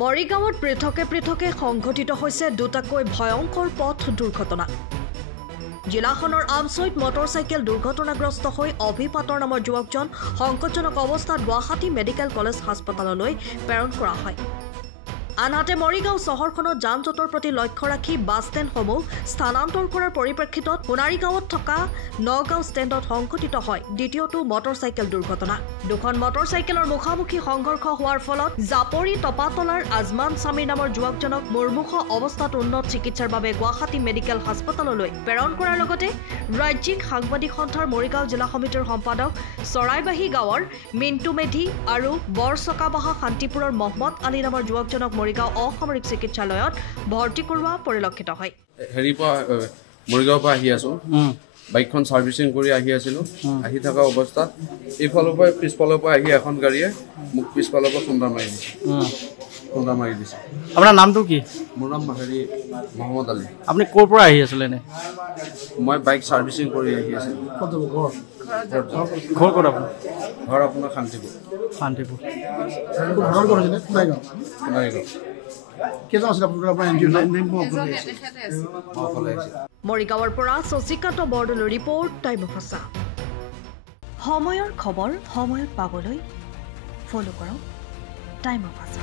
মৰিগাঁৱত পৃথকে সংঘটিত হৈছে দুটাকৈ ভয়ংকৰ পথ দুৰ্ঘটনা। জিলাখনৰ আমচৈত মটৰচাইকেল দুৰ্ঘটনাগ্ৰস্ত হৈ অভিপাতৰ নামৰ যুৱকজন সংকটজনক অৱস্থাত গুৱাহাটী মেডিকেল কলেজ হাস্পতাললৈ প্ৰেৰণ কৰা হয়। আনহাতে মৰিগাঁও চহৰখনত যান-জঁটৰ প্ৰতি লক্ষ্য ৰাখি বাছ ষ্টেণ্ডসমূহ স্থানান্তৰ কৰাৰ পৰিপ্ৰেক্ষিতত সোণাৰীগাঁৱত থকা নগাঁও ষ্টেণ্ডত সংঘটিত হয় দ্বিতীয়টো মটৰচাইকেল দুৰ্ঘটনা। দুখন মটৰচাইকেলৰ মুখামুখি সংঘৰ্ষ হোৱাৰ ফলত জাপৰি টপাতলাৰ আজমান স্বামী নামৰ যুৱকজনক মুৰ্মুষ অৱস্থাত উন্নত চিকিৎসাৰ বাবে গুৱাহাটী মেডিকেল হাস্পতাললৈ প্ৰেৰণ কৰাৰ লগতে ৰাজ্যিক সাংবাদিক সন্থাৰ মৰিগাঁও জিলা সমিতিৰ সম্পাদক চৰাইবাহী গাঁৱৰ মিণ্টু মেধি আৰু বৰচকাবাহা শান্তিপুৰৰ মহম্মদ আলী নামৰ যুৱকজনক মৰিগাঁও অসামৰিক চিকিৎসালয়ত ভৰ্তি কৰোৱা পৰিলক্ষিত হয়। মৰিগাঁৱৰ পৰা আহি আছো, বাইকখন সাৰ্ভিসিং কৰি আহি আছিলো। আহি থকা অৱস্থাত এইফালৰ পৰা পিছফালৰ পৰা আহি এখন গাড়ীয়ে মোক পিছফালৰ পৰা খুন্দা মাৰি দিছে। আপোনাৰ নামটো কি? মোৰ নাম মহম্মদ আলী। আপুনি ক'ৰ পৰা আহি আছিলে এনে? মই বাইক সাৰ্ভিসিং কৰি আহি আছিলো। ঘৰ ক'ত আপোনাৰ? ঘৰ আপোনাৰ শান্তিপুৰ। মৰিগাঁৱৰ পৰা শশীকান্ত বৰদলৈৰ ৰিপৰ্ট, টাইম অফ আছা। সময়ৰ খবৰ সময়ত পাবলৈ ফলো কৰক টাইম অফ আছা।